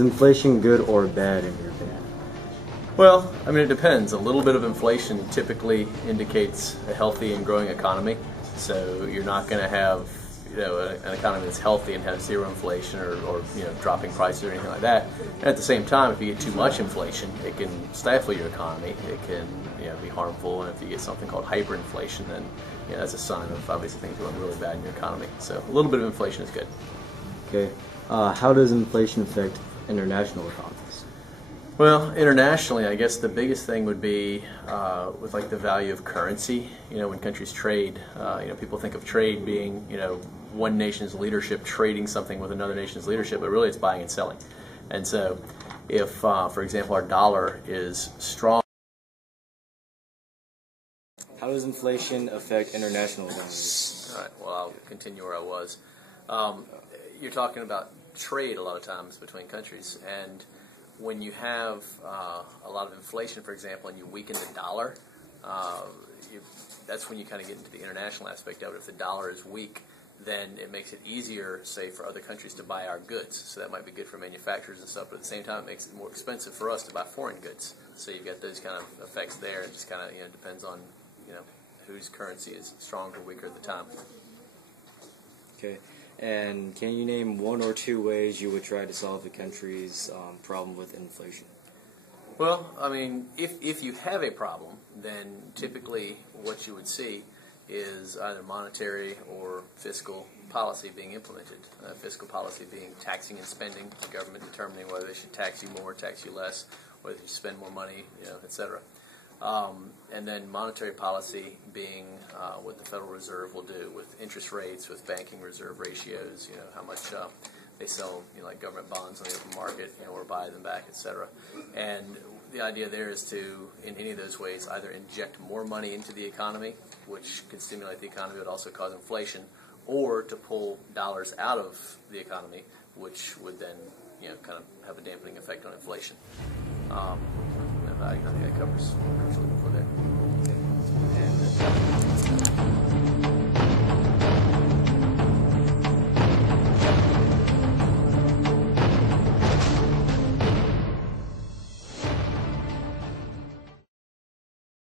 Is inflation good or bad in your opinion? Well, I mean, it depends. A little bit of inflation typically indicates a healthy and growing economy. So you're not going to have, an economy that's healthy and have zero inflation or dropping prices or anything like that. And at the same time, if you get too much inflation, it can stifle your economy. It can, be harmful. And if you get something called hyperinflation, then that's a sign of obviously things going really bad in your economy. So a little bit of inflation is good. Okay. How does inflation affect international economies? Well, internationally, I guess the biggest thing would be with like the value of currency. When countries trade, people think of trade being, one nation's leadership trading something with another nation's leadership, but really it's buying and selling. And so, if, for example, our dollar is strong. How does inflation affect international economies? All right. Well, I'll continue where I was. You're talking about trade a lot of times between countries, and when you have a lot of inflation, for example, and you weaken the dollar, that's when you kind of get into the international aspect of it. If the dollar is weak, then it makes it easier, say, for other countries to buy our goods. So that might be good for manufacturers and stuff, but at the same time, it makes it more expensive for us to buy foreign goods. So you've got those kind of effects there. It just kind of depends on whose currency is stronger or weaker at the time. Okay. And can you name one or two ways you would try to solve the country's problem with inflation? Well, I mean, if you have a problem, then typically what you would see is either monetary or fiscal policy being implemented. Fiscal policy being taxing and spending, the government determining whether they should tax you more, tax you less, whether you spend more money, etc. And then monetary policy being what the Federal Reserve will do with interest rates, with banking reserve ratios, how much they sell, like government bonds on the open market, or buy them back, etc. And the idea there is to, in any of those ways, either inject more money into the economy, which could stimulate the economy but also cause inflation, or to pull dollars out of the economy, which would then, kind of have a dampening effect on inflation. I think that covers virtually